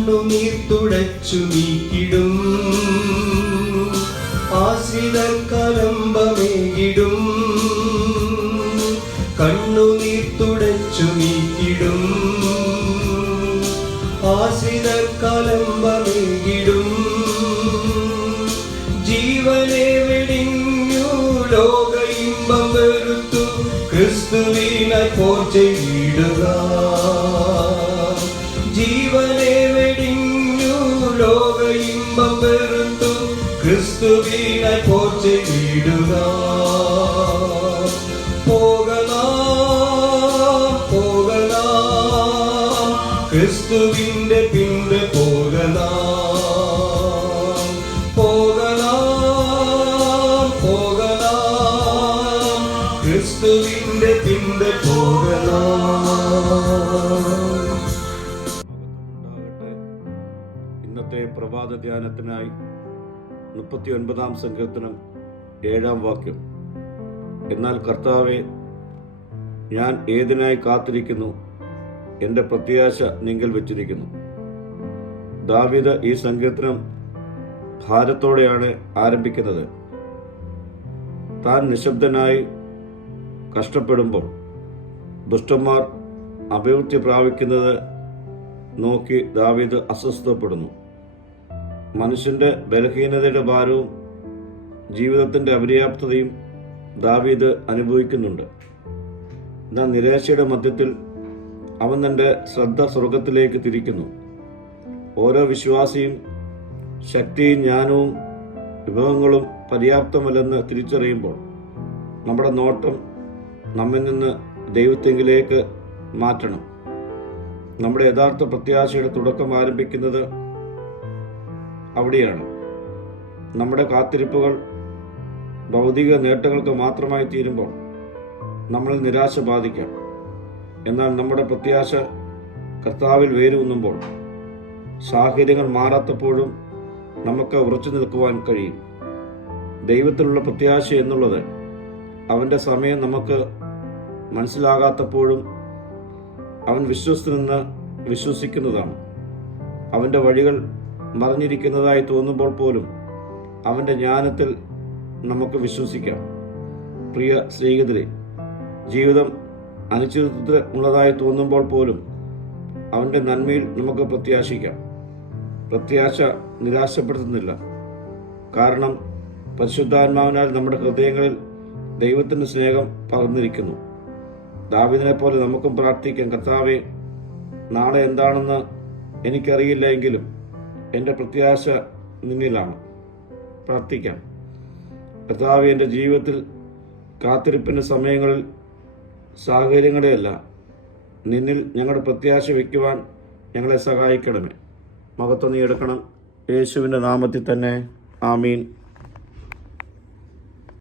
കണ്ണുനീർ തുടച്ചു നീക്കിടും. ആശ്രിതർ കലമ്പമേകിടും കണ്ണുനീർ തുടച്ചു നീക്കിടും. ആശ്രിതർ കലമ്പമേകിടും ജീവനെ വെടിഞ്ഞു ലോക ഇമ്പം വെറുത്തു ക്രിസ്തുവിനെ പോർ ചെയ്തിടുക പോർ ചെയ്തിടുക പോകലാം പോകലാം ക്രിസ്തുവിന്റെ പിൻപെ പോകലാം പോകലാം പോകലാം ക്രിസ്തുവിന്റെ പിൻപെ പോകലാം ഇന്നത്തെ പ്രഭാത ധ്യാനത്തിനായി മുപ്പത്തി ഒൻപതാം സങ്കീർത്തനം ഏഴാം വാക്യം. എന്നാൽ കർത്താവെ ഞാൻ ഏതിനായി കാത്തിരിക്കുന്നു? എന്റെ പ്രത്യാശ നിങ്ങൾ വെച്ചിരിക്കുന്നു. ദാവിദ ഈ സങ്കീർത്തനം ഭാരത്തോടെയാണ് ആരംഭിക്കുന്നത്. താൻ നിശബ്ദനായി കഷ്ടപ്പെടുമ്പോൾ ദുഷ്ടന്മാർ അഭിവൃദ്ധി പ്രാപിക്കുന്നത് നോക്കി ദാവീദ് അസ്വസ്ഥപ്പെടുന്നു. മനുഷ്യന്റെ ബലഹീനതയുടെ ഭാരവും ജീവിതത്തിന്റെ അപര്യാപ്തതയും ദാവീദ് അനുഭവിക്കുന്നുണ്ട്. എന്നാൽ നിരാശയുടെ മധ്യത്തിൽ അവൻ തന്റെ ശ്രദ്ധ സ്വർഗത്തിലേക്ക് തിരിക്കുന്നു. ഓരോ വിശ്വാസിയും ശക്തിയും ജ്ഞാനവും വിഭവങ്ങളും പര്യാപ്തമല്ലെന്ന് തിരിച്ചറിയുമ്പോൾ നമ്മുടെ നോട്ടം നമ്മിൽ നിന്ന് ദൈവത്തെങ്കിലേക്ക് മാറ്റണം. നമ്മുടെ യഥാർത്ഥ പ്രത്യാശയുടെ തുടക്കം ആരംഭിക്കുന്നത് അവിടെയാണ്. നമ്മുടെ കാത്തിരിപ്പുകൾ ഭൗതിക നേട്ടങ്ങൾക്ക് മാത്രമായി തീരുമ്പോൾ നമ്മൾ നിരാശ ബാധിക്കാം. എന്നാൽ നമ്മുടെ പ്രത്യാശ കർത്താവിൽ വേരൂന്നുമ്പോൾ സാഹചര്യങ്ങൾ മാറാത്തപ്പോഴും നമുക്ക് ഉറച്ചു നിൽക്കുവാൻ കഴിയും. ദൈവത്തിലുള്ള പ്രത്യാശ എന്നുള്ളത് അവന്റെ സമയം നമുക്ക് മനസ്സിലാകാത്തപ്പോഴും അവൻ വിശ്വസ്തനെന്ന് വിശ്വസിക്കുന്നതാണ്. അവന്റെ വഴികൾ മറഞ്ഞിരിക്കുന്നതായി തോന്നുമ്പോൾ പോലും അവന്റെ ജ്ഞാനത്തിൽ നമുക്ക് വിശ്വസിക്കാം. പ്രിയ സ്നേഹിതരെ ജീവിതം അനിശ്ചിതത്വത്തിൽ ഉള്ളതായി തോന്നുമ്പോൾ പോലും അവന്റെ നന്മയിൽ നമുക്ക് പ്രത്യാശിക്കാം. പ്രത്യാശ നിരാശപ്പെടുത്തുന്നില്ല. കാരണം പരിശുദ്ധാത്മാവിനാൽ നമ്മുടെ ഹൃദയങ്ങളിൽ ദൈവത്തിന്റെ സ്നേഹം പകർന്നിരിക്കുന്നു. ദാവിദിനെ പോലെ നമുക്കും പ്രാർത്ഥിക്കാം കർത്താവെ നാളെ എന്താണെന്ന് എനിക്കറിയില്ല എങ്കിലും എന്റെ പ്രത്യാശ നിന്നിലാണ്. പ്രാർത്ഥിക്കാം. കർത്താവ് എന്റെ ജീവിതത്തിൽ കാത്തിരിപ്പിന്റെ സമയങ്ങളിൽ സാഹചര്യങ്ങളെയല്ല നിന്നിൽ ഞങ്ങളുടെ പ്രത്യാശ വയ്ക്കുവാൻ ഞങ്ങളെ സഹായിക്കണമേ. മഹത്വം നീ എടുക്കണം. യേശുവിന്റെ നാമത്തിൽ തന്നെ. ആമീൻ.